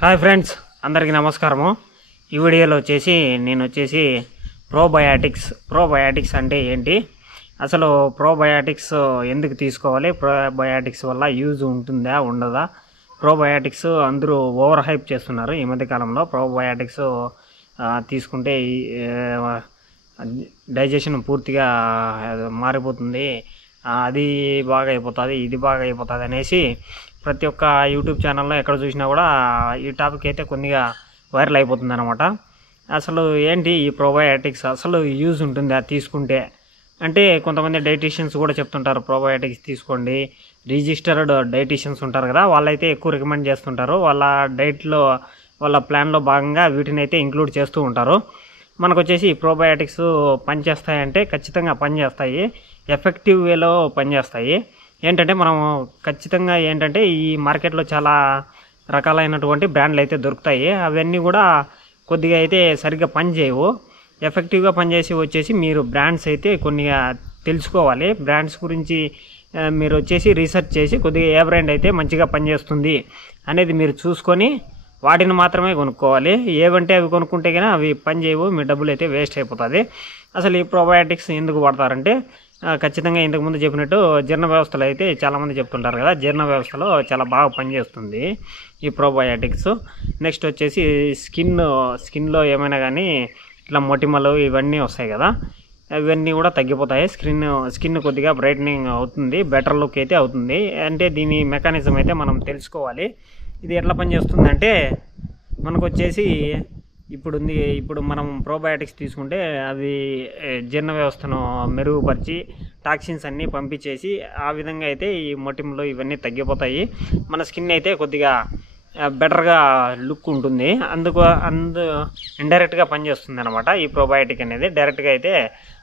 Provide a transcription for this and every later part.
Hi friends, అందరికీ నమస్కారము. ఈ వీడియోలో వచ్చేసి ప్రోబయాటిక్స్ అంటే ఏంటి, అసలు ప్రోబయాటిక్స్ ఎందుకు తీసుకోవాలి, ప్రోబయాటిక్స్ వల్ల యూజ్ ఉంటుందా ఉండదా, ప్రోబయాటిక్స్ అందరూ ఓవర్ హైప్ చేస్తున్నారు ఈ మధ్య కాలంలో. ప్రోబయాటిక్స్ తీసుకుంటే డైజెషన్ పూర్తిగా మారిపోతుంది, అది బాగా అయిపోతుంది, ఇది బాగా అయిపోతుంది అనేసి ప్రతి ఒక్క యూట్యూబ్ ఛానల్లో ఎక్కడ చూసినా కూడా ఈ టాపిక్ అయితే కొద్దిగా వైరల్ అయిపోతుంది అనమాట. అసలు ఏంటి ఈ ప్రోబయాటిక్స్, అసలు యూజ్ ఉంటుందా తీసుకుంటే అంటే కొంతమంది డైటీషియన్స్ కూడా చెప్తుంటారు ప్రోబయాటిక్స్ తీసుకోండి. రిజిస్టర్డ్ డైటీషియన్స్ ఉంటారు కదా, వాళ్ళైతే ఎక్కువ రికమెండ్ చేస్తుంటారు. వాళ్ళ డైట్లో వాళ్ళ ప్లాన్లో భాగంగా వీటిని అయితే ఇంక్లూడ్ చేస్తూ ఉంటారు. మనకు వచ్చేసి ప్రోబయాటిక్స్ పనిచేస్తాయంటే ఖచ్చితంగా పనిచేస్తాయి, ఎఫెక్టివ్ వేలో పనిచేస్తాయి. ఏంటంటే మనం ఖచ్చితంగా ఏంటంటే ఈ మార్కెట్లో చాలా రకాలైనటువంటి బ్రాండ్లు అయితే దొరుకుతాయి. అవన్నీ కూడా కొద్దిగా అయితే సరిగ్గా పనిచేయవు. ఎఫెక్టివ్గా పనిచేసి వచ్చేసి మీరు బ్రాండ్స్ అయితే కొద్దిగా తెలుసుకోవాలి. బ్రాండ్స్ గురించి మీరు వచ్చేసి రీసెర్చ్ చేసి కొద్దిగా ఏ బ్రాండ్ అయితే మంచిగా పనిచేస్తుంది అనేది మీరు చూసుకొని వాటిని మాత్రమే కొనుక్కోవాలి. ఏవంటే అవి కొనుక్కుంటే కానీ అవి పనిచేయవు, మీ డబ్బులు అయితే వేస్ట్ అయిపోతుంది. అసలు ఈ ప్రోబయాటిక్స్ ఎందుకు వాడతారంటే ఖచ్చితంగా ఇంతకుముందు చెప్పినట్టు జీర్ణ వ్యవస్థలో అయితే చాలామంది చెప్తుంటారు కదా, జీర్ణ వ్యవస్థలో చాలా బాగా పనిచేస్తుంది ఈ ప్రోబయాటిక్స్. నెక్స్ట్ వచ్చేసి స్కిన్లో ఏమైనా కానీ ఇట్లా మొటిమలు ఇవన్నీ వస్తాయి కదా, ఇవన్నీ కూడా తగ్గిపోతాయి. స్కిన్ కొద్దిగా బ్రైట్నింగ్ అవుతుంది, బెటర్ లుక్ అయితే అవుతుంది. అంటే దీని మెకానిజం అయితే మనం తెలుసుకోవాలి. ఇది ఎట్లా పనిచేస్తుందంటే మనకు వచ్చేసి ఇప్పుడు మనం ప్రోబయాటిక్స్ తీసుకుంటే అవి జీర్ణ వ్యవస్థను మెరుగుపరిచి టాక్సిన్స్ అన్నీ పంపించేసి ఆ విధంగా అయితే ఈ మొటిమలు ఇవన్నీ తగ్గిపోతాయి. మన స్కిన్ అయితే కొద్దిగా బెటర్గా లుక్ ఉంటుంది. ఇండైరెక్ట్గా పనిచేస్తుంది అనమాట ఈ ప్రోబయాటిక్ అనేది. డైరెక్ట్గా అయితే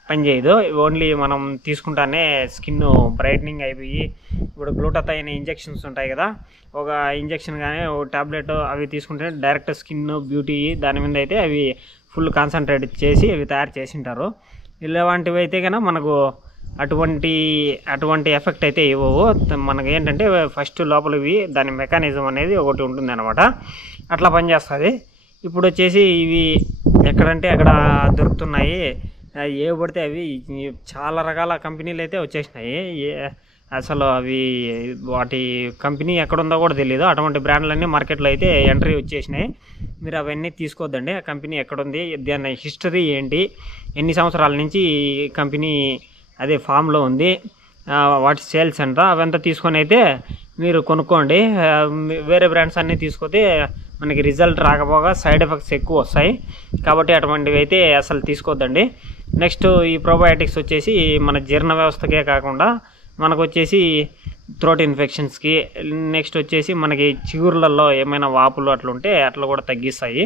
పనిచేయదు, ఓన్లీ మనం తీసుకుంటానే స్కిన్ బ్రైట్నింగ్ అయిపోయి, ఇప్పుడు గ్లూటాథైన్ ఇంజెక్షన్స్ ఉంటాయి కదా, ఒక ఇంజెక్షన్ కానీ ఒక టాబ్లెట్ అవి తీసుకుంటే డైరెక్ట్ స్కిన్ బ్యూటీ దాని మీద అయితే అవి ఫుల్ కాన్సన్ట్రేట్ చేసి అవి తయారు చేసి ఉంటారు. ఇలాంటివి అయితే కన్నా మనకు అటువంటి ఎఫెక్ట్ అయితే ఇవ్వవు. మనకి ఏంటంటే ఫస్ట్ లోపలివి దాని మెకానిజం అనేది ఒకటి ఉంటుంది అనమాట, అట్లా పనిచేస్తుంది. ఇప్పుడు వచ్చేసి ఇవి ఎక్కడంటే అక్కడ దొరుకుతున్నాయి, ఏ పడితే అవి చాలా రకాల కంపెనీలు అయితే వచ్చేసినాయి. అసలు అవి వాటి కంపెనీ ఎక్కడుందో కూడా తెలియదు. అటువంటి బ్రాండ్లన్నీ మార్కెట్లో అయితే ఎంట్రీ వచ్చేసినాయి. మీరు అవన్నీ తీసుకోవద్దండి. ఆ కంపెనీ ఎక్కడుంది, దాని హిస్టరీ ఏంటి, ఎన్ని సంవత్సరాల నుంచి ఈ కంపెనీ అదే ఫామ్లో ఉంది, వాటి సేల్స్ అంట అవంతా తీసుకొని అయితే మీరు కొనుక్కోండి. వేరే బ్రాండ్స్ అన్నీ తీసుకొతే మనకి రిజల్ట్ రాకపోగా సైడ్ ఎఫెక్ట్స్ ఎక్కువ వస్తాయి, కాబట్టి అటువంటివి అయితే అసలు తీసుకోవద్దండి. నెక్స్ట్ ఈ ప్రోబయాటిక్స్ వచ్చేసి మన జీర్ణ వ్యవస్థకే కాకుండా మనకు వచ్చేసి థ్రోట్ ఇన్ఫెక్షన్స్కి, నెక్స్ట్ వచ్చేసి మనకి చిగుర్లలో ఏమైనా వాపులు అట్లుంటే అట్లా కూడా తగ్గిస్తాయి.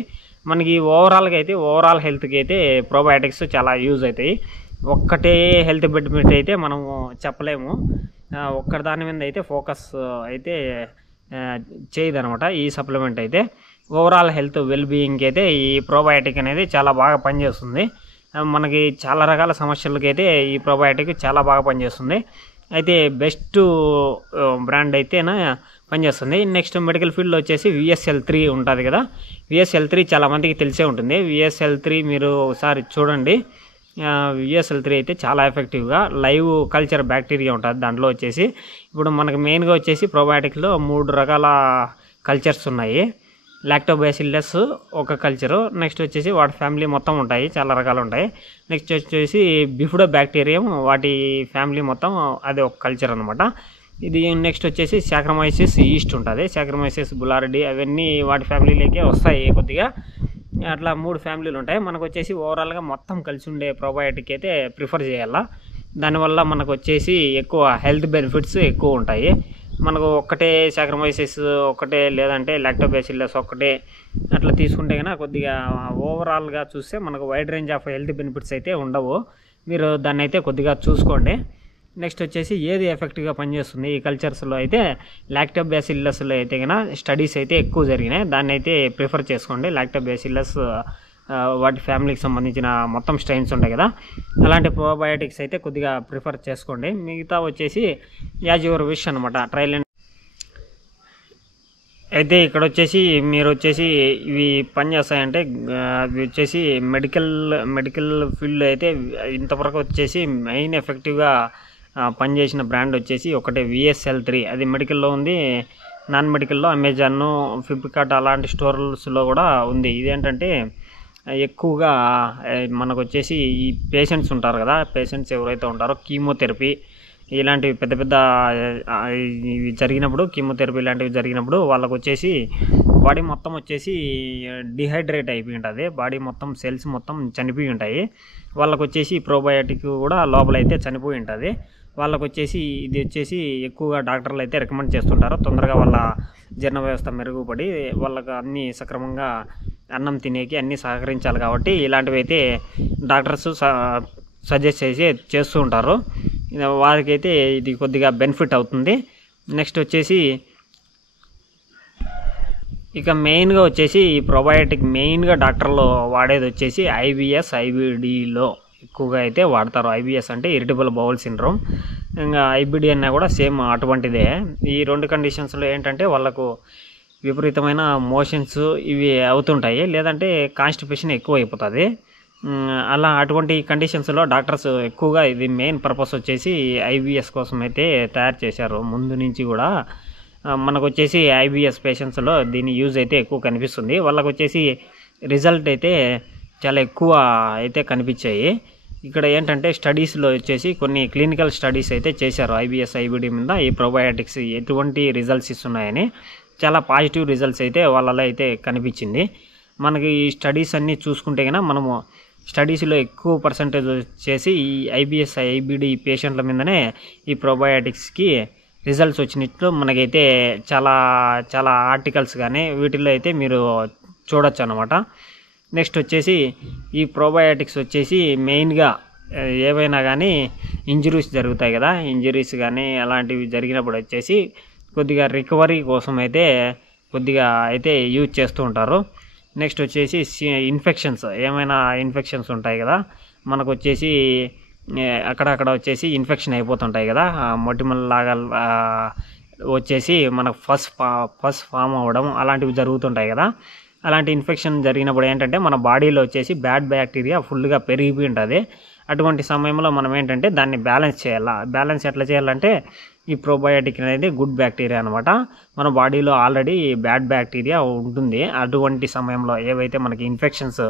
మనకి ఓవరాల్ హెల్త్కి అయితే ప్రోబయాటిక్స్ చాలా యూజ్ అవుతాయి. ఒక్కటే హెల్త్ బెనిఫిట్ అయితే మనము చెప్పలేము, ఒక్కటి దాని మీద అయితే ఫోకస్ అయితే చేయదనమాట ఈ సప్లిమెంట్ అయితే. ఓవరాల్ హెల్త్ వెల్ బీయింగ్కి అయితే ఈ ప్రోబయాటిక్ అనేది చాలా బాగా పనిచేస్తుంది. మనకి చాలా రకాల సమస్యలకి అయితే ఈ ప్రోబయాటిక్ చాలా బాగా పనిచేస్తుంది. అయితే బెస్ట్ బ్రాండ్ అయితేనే పనిచేస్తుంది. నెక్స్ట్ మెడికల్ ఫీల్డ్లో వచ్చేసి VSL3 ఉంటుంది కదా, VSL3 చాలామందికి తెలిసే ఉంటుంది. VSL3 మీరు ఒకసారి చూడండి. VSL3 అయితే చాలా ఎఫెక్టివ్గా లైవ్ కల్చర్ బ్యాక్టీరియా ఉంటుంది దాంట్లో వచ్చేసి. ఇప్పుడు మనకు మెయిన్గా వచ్చేసి ప్రోబయాటిక్లో 3 రకాల కల్చర్స్ ఉన్నాయి. లాక్టోబాసిల్లస్ ఒక కల్చరు, నెక్స్ట్ వచ్చేసి వాటి ఫ్యామిలీ మొత్తం ఉంటాయి, చాలా రకాలు ఉంటాయి. నెక్స్ట్ వచ్చేసి బిఫిడో బ్యాక్టీరియం, వాటి ఫ్యామిలీ మొత్తం అది ఒక కల్చర్ అనమాట. ఇది నెక్స్ట్ వచ్చేసి సాక్రమైసిస్ ఈస్ట్ ఉంటుంది, సాక్రమైసిస్ బులారిడి అవన్నీ వాటి ఫ్యామిలీలోకే వస్తాయి కొద్దిగా. అట్లా 3 ఫ్యామిలీలు ఉంటాయి. మనకు వచ్చేసి ఓవరాల్గా మొత్తం కలిసి ఉండే ప్రోబయాటిక్ అయితే ప్రిఫర్ చేయాలా. దానివల్ల మనకు వచ్చేసి ఎక్కువ హెల్త్ బెనిఫిట్స్ ఎక్కువ ఉంటాయి. మనకు ఒక్కటే సాక్రమైసిస్ ఒకటే లేదంటే లాక్టోబాసిల్లస్ ఒక్కటే అట్లా తీసుకుంటే కన్నా కొద్దిగా ఓవరాల్గా చూస్తే మనకు wide range of health benefits అయితే ఉండవు. మీరు దాన్ని అయితే కొద్దిగా చూసుకోండి. నెక్స్ట్ వచ్చేసి ఏది ఎఫెక్టివ్గా పనిచేస్తుంది ఈ కల్చర్స్లో అయితే లాక్టోబాసిల్లస్లో అయితే కన్నా స్టడీస్ అయితే ఎక్కువ జరిగినాయి, దాన్ని అయితే ప్రిఫర్ చేసుకోండి. లాక్టోబాసిల్లస్ వాటి ఫ్యామిలీకి సంబంధించిన మొత్తం స్ట్రెయిన్స్ ఉంటాయి కదా, అలాంటి ప్రోబయాటిక్స్ అయితే కొద్దిగా ప్రిఫర్ చేసుకోండి. మిగతా వచ్చేసి యాజ్ యువర్ విష్ అనమాట. ట్రయల్ అండ్ అయితే ఇక్కడ వచ్చేసి మీరు వచ్చేసి ఇవి పని చేస్తాయంటే అవి వచ్చేసి మెడికల్ ఫీల్డ్ అయితే ఇంతవరకు వచ్చేసి మెయిన్ ఎఫెక్టివ్గా పనిచేసిన బ్రాండ్ వచ్చేసి ఒకటే VSL3. అది మెడికల్లో ఉంది, నాన్ మెడికల్లో అమెజాన్, ఫ్లిప్కార్ట్ అలాంటి స్టోర్స్లో కూడా ఉంది. ఇదేంటంటే ఎక్కువగా మనకు వచ్చేసి ఈ పేషెంట్స్ ఉంటారు కదా, పేషెంట్స్ ఎవరైతే ఉంటారో కీమోథెరపీ ఇలాంటివి పెద్ద పెద్ద ఇవి జరిగినప్పుడు, కీమోథెరపీ ఇలాంటివి జరిగినప్పుడు వాళ్ళకు వచ్చేసి బాడీ మొత్తం వచ్చేసి డిహైడ్రేట్ అయిపోయి ఉంటుంది, బాడీ మొత్తం సెల్స్ మొత్తం చనిపోయి ఉంటాయి. వాళ్ళకు వచ్చేసి ప్రోబయాటిక్ కూడా లోపలైతే చనిపోయి ఉంటుంది. వాళ్ళకు వచ్చేసి ఇది వచ్చేసి ఎక్కువగా డాక్టర్లు అయితే రికమెండ్ చేస్తుంటారు. తొందరగా వాళ్ళ జీర్ణ వ్యవస్థ మెరుగుపడి వాళ్ళకు అన్నీ సక్రమంగా అన్నం తినేకి అన్నీ సహకరించాలి కాబట్టి ఇలాంటివి అయితే డాక్టర్స్ సజెస్ట్ చేస్తూ ఉంటారు. వారికైతే ఇది కొద్దిగా బెనిఫిట్ అవుతుంది. నెక్స్ట్ వచ్చేసి ఇక మెయిన్గా వచ్చేసి ఈ ప్రోబయాటిక్ మెయిన్గా డాక్టర్లు వాడేది వచ్చేసి IBS IBDలో ఎక్కువగా అయితే వాడతారు. IBS అంటే ఇరిటబుల్ బౌల్ సిండ్రోమ్, ఇంకా IBD అన్నా కూడా సేమ్ అటువంటిదే. ఈ రెండు కండిషన్స్లో ఏంటంటే వాళ్ళకు విపరీతమైన మోషన్స్ ఇవి అవుతుంటాయి, లేదంటే కాన్స్టిపేషన్ ఎక్కువ అయిపోతుంది. అటువంటి కండిషన్స్లో డాక్టర్స్ ఎక్కువగా ఇది మెయిన్ పర్పస్ వచ్చేసి IBS కోసం అయితే తయారు చేశారు ముందు నుంచి కూడా. మనకు వచ్చేసి IBS పేషెంట్స్లో దీని యూజ్ అయితే ఎక్కువ కనిపిస్తుంది. వాళ్ళకు వచ్చేసి రిజల్ట్ అయితే చాలా ఎక్కువ అయితే కనిపించాయి. ఇక్కడ ఏంటంటే స్టడీస్లో వచ్చేసి కొన్ని క్లినికల్ స్టడీస్ అయితే చేశారు IBS IBD మీద, ఈ ప్రోబయాటిక్స్ ఎటువంటి రిజల్ట్స్ ఇస్తున్నాయని. చాలా పాజిటివ్ రిజల్ట్స్ అయితే వాళ్ళలో అయితే కనిపించింది. మనకి ఈ స్టడీస్ అన్నీ చూసుకుంటే కన్నా మనము స్టడీస్లో ఎక్కువ పర్సంటేజ్ వచ్చేసి ఈ IBS IBD పేషెంట్ల మీదనే ఈ ప్రోబయాటిక్స్కి రిజల్ట్స్ వచ్చినట్లు మనకైతే చాలా చాలా ఆర్టికల్స్ కానీ వీటిల్లో అయితే మీరు చూడొచ్చు అన్నమాట. నెక్స్ట్ వచ్చేసి ఈ ప్రోబయాటిక్స్ వచ్చేసి మెయిన్గా ఏవైనా కానీ ఇంజరీస్ జరుగుతాయి కదా, ఇంజరీస్ కానీ అలాంటివి జరిగినప్పుడు వచ్చేసి కొద్దిగా రికవరీ కోసం అయితే కొద్దిగా అయితే యూజ్ చేస్తూ ఉంటారు. నెక్స్ట్ వచ్చేసి ఇన్ఫెక్షన్స్, ఏమైనా ఇన్ఫెక్షన్స్ ఉంటాయి కదా మనకు వచ్చేసి అక్కడక్కడ వచ్చేసి ఇన్ఫెక్షన్ అయిపోతుంటాయి కదా, మొటిమల్లాగా వచ్చేసి మనకు ఫస్ట్ ఫామ్ అవ్వడం అలాంటివి జరుగుతుంటాయి కదా. అలాంటి ఇన్ఫెక్షన్ జరిగినప్పుడు ఏంటంటే మన బాడీలో వచ్చేసి బ్యాడ్ బ్యాక్టీరియా ఫుల్గా పెరిగిపోయి ఉంటుంది. అటువంటి సమయంలో మనం ఏంటంటే దాన్ని బ్యాలెన్స్ చేయాలి. బ్యాలెన్స్ ఎట్లా చేయాలంటే ఈ ప్రోబయాటిక్ అనేది గుడ్ బ్యాక్టీరియా అనమాట. మన బాడీలో ఆల్రెడీ బ్యాడ్ బ్యాక్టీరియా ఉంటుంది. అటువంటి సమయంలో ఏవైతే మనకి ఇన్ఫెక్షన్స్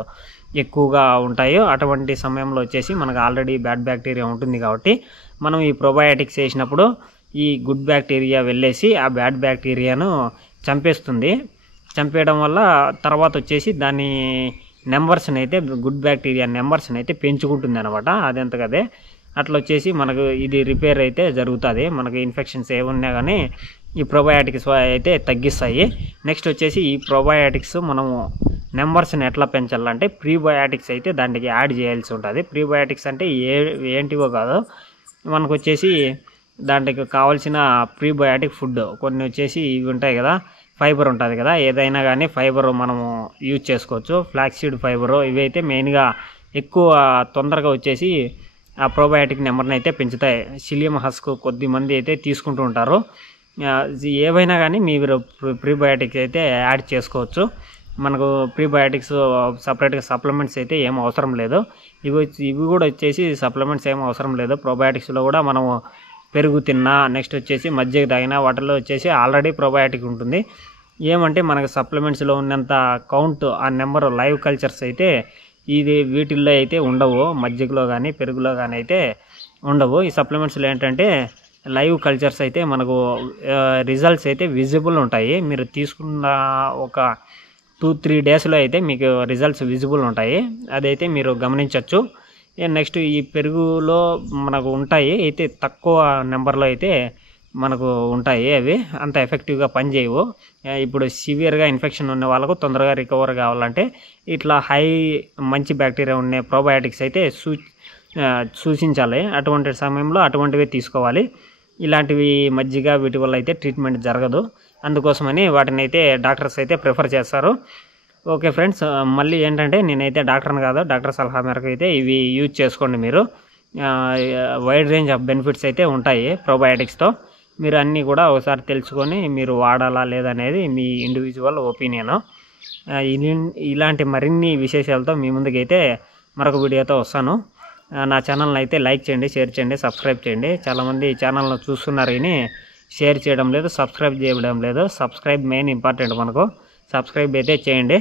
ఎక్కువగా ఉంటాయో అటువంటి సమయంలో వచ్చేసి మనకు ఆల్రెడీ బ్యాడ్ బ్యాక్టీరియా ఉంటుంది కాబట్టి మనం ఈ ప్రోబయాటిక్స్ వేసినప్పుడు ఈ గుడ్ బ్యాక్టీరియా వెళ్ళేసి ఆ బ్యాడ్ బ్యాక్టీరియాను చంపేస్తుంది. చంపేయడం వల్ల తర్వాత వచ్చేసి దాని నెంబర్స్ని అయితే గుడ్ బ్యాక్టీరియా నెంబర్స్ని అయితే పెంచుకుంటుంది అనమాట. అదెంతకదే అట్లా వచ్చేసి మనకు ఇది రిపేర్ అయితే జరుగుతుంది. మనకు ఇన్ఫెక్షన్స్ ఏమున్నా కానీ ఈ ప్రోబయాటిక్స్ అయితే తగ్గిస్తాయి. నెక్స్ట్ వచ్చేసి ఈ ప్రోబయాటిక్స్ మనము నెంబర్స్ని ఎట్లా పెంచాలంటే ప్రీబయాటిక్స్ అయితే దానికి యాడ్ చేయాల్సి ఉంటుంది. ప్రీబయాటిక్స్ అంటే ఏంటివో కాదు, మనకు వచ్చేసి దాంట్లోకి కావాల్సిన ప్రీబయాటిక్ ఫుడ్ కొన్ని వచ్చేసి ఇవి ఉంటాయి కదా, ఫైబర్ ఉంటుంది కదా, ఏదైనా కానీ ఫైబర్ మనము యూజ్ చేసుకోవచ్చు. ఫ్లాక్సీడ్ ఫైబరు ఇవి అయితే మెయిన్గా ఎక్కువ తొందరగా వచ్చేసి ఆ ప్రోబయాటిక్ నెంబర్ని అయితే పెంచుతాయి. సిలియం హస్క్ కొద్దిమంది అయితే తీసుకుంటూ ఉంటారు. ఏవైనా కానీ మీరు ప్రీబయాటిక్స్ అయితే యాడ్ చేసుకోవచ్చు. మనకు ప్రీబయాటిక్స్ సపరేట్గా సప్లిమెంట్స్ అయితే ఏం అవసరం లేదు. ఇవి కూడా వచ్చేసి సప్లిమెంట్స్ ఏం అవసరం లేదు. ప్రోబయాటిక్స్లో కూడా మనము పెరుగు తిన్నా, నెక్స్ట్ వచ్చేసి మజ్జిగ తాగినా వాటిలో వచ్చేసి ఆల్రెడీ ప్రోబయాటిక్ ఉంటుంది. ఏమంటే మనకు సప్లిమెంట్స్లో ఉన్నంత కౌంట్ ఆ నెంబర్ లైవ్ కల్చర్స్ అయితే వీటిల్లో అయితే ఉండవు. మజ్జిగలో కానీ పెరుగులో కానీ అయితే ఉండవు. ఈ సప్లిమెంట్స్లో ఏంటంటే లైవ్ కల్చర్స్ అయితే మనకు రిజల్ట్స్ అయితే విజిబుల్ ఉంటాయి. మీరు తీసుకున్న ఒక 2-3 డేస్లో అయితే మీకు రిజల్ట్స్ విజిబుల్ ఉంటాయి. అదైతే మీరు గమనించవచ్చు. నెక్స్ట్ ఈ పెరుగులో మనకు ఉంటాయి అయితే తక్కువ నెంబర్లో అయితే మనకు ఉంటాయి. అవి అంత ఎఫెక్టివ్గా పనిచేయవు. ఇప్పుడు సివియర్గా ఇన్ఫెక్షన్ ఉన్న వాళ్ళకు తొందరగా రికవర్ కావాలంటే ఇట్లా మంచి బ్యాక్టీరియా ఉండే ప్రోబయాటిక్స్ అయితే సూచించాలి. అటువంటి సమయంలో అటువంటివి తీసుకోవాలి. ఇలాంటివి మజ్జిగ వీటి వల్ల అయితే ట్రీట్మెంట్ జరగదు. అందుకోసమని వాటిని అయితే డాక్టర్స్ అయితే ప్రిఫర్ చేస్తారు. ఓకే ఫ్రెండ్స్, మళ్ళీ ఏంటంటే నేనైతే డాక్టర్ని కాదు, డాక్టర్ సలహా మేరకు అయితే ఇవి యూజ్ చేసుకోండి. మీరు వైడ్ రేంజ్ ఆఫ్ బెనిఫిట్స్ అయితే ఉంటాయి ప్రోబయాటిక్స్తో. మీరు అన్నీ కూడా ఒకసారి తెలుసుకొని మీరు వాడాలా లేదనేది మీ ఇండివిజువల్ ఒపీనియను. ఇలాంటి మరిన్ని విశేషాలతో మీ ముందుకైతే మరొక వీడియోతో వస్తాను. నా ఛానల్ని అయితే లైక్ చేయండి, షేర్ చేయండి, సబ్స్క్రైబ్ చేయండి. చాలామంది ఛానల్ను చూస్తున్నారు కానీ షేర్ చేయడం లేదు, సబ్స్క్రైబ్ చేయడం లేదు. సబ్స్క్రైబ్ మెయిన్ ఇంపార్టెంట్ మనకు. సబ్స్క్రైబ్ అయితే చేయండి.